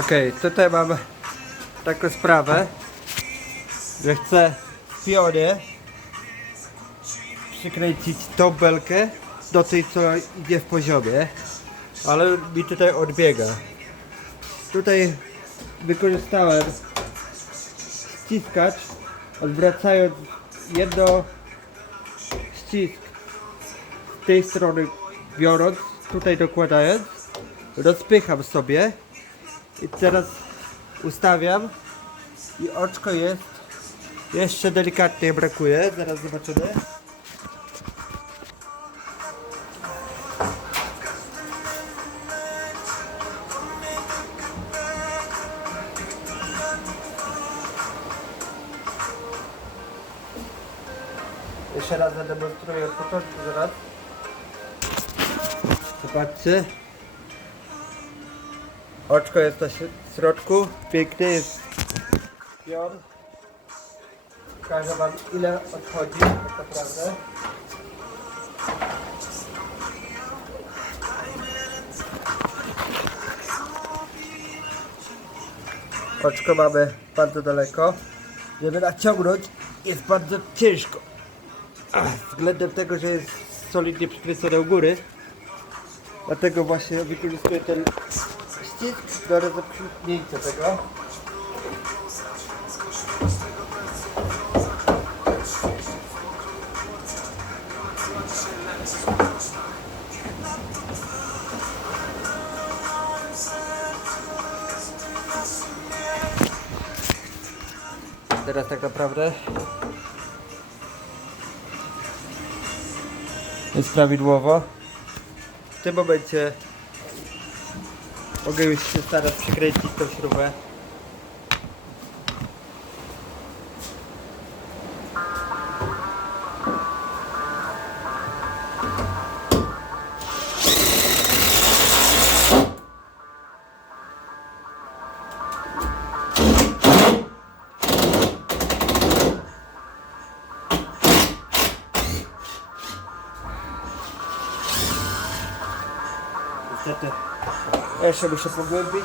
Okej, tutaj mam taką sprawę, że chcę w pionie przykręcić tą belkę do tej, co idzie w poziomie, ale mi tutaj odbiega. Tutaj wykorzystałem ściskacz, odwracając jedno ścisk z tej strony biorąc, tutaj dokładając, rozpycham sobie i teraz ustawiam i oczko jest jeszcze delikatnie brakuje, zaraz zobaczymy. Jeszcze raz zademonstruję od początku zaraz. Zobaczcie. Oczko jest na śr- środku. Pięknie jest pion. Pokażę wam ile odchodzi tak naprawdę. Oczko mamy bardzo daleko. Żeby naciągnąć jest bardzo ciężko. Względem tego, że jest solidnie przykręcone u góry. Dlatego właśnie wykorzystuję ten ścisk do rozepchnięcia tego. Teraz tak naprawdę jest prawidłowo. W tym momencie mogę już starać przykręcić tą śrubę. můžete. Ještě by se pogledbit.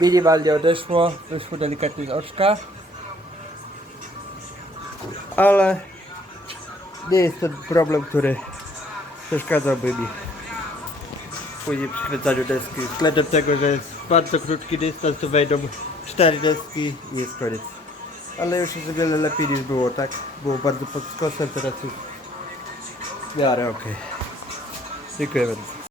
Minimalnie odeszło, wyszło delikatnie z oczka. Ale nie jest to problem, który przeszkadzałby mi później przy kręcaniu deski. Względem tego, że jest bardzo krótki dystans, to wejdą cztery deski i jest koniec. Ale już jest o wiele lepiej niż było, tak? Było bardzo pod skosem, teraz już w miarę okej. Dziękuję bardzo.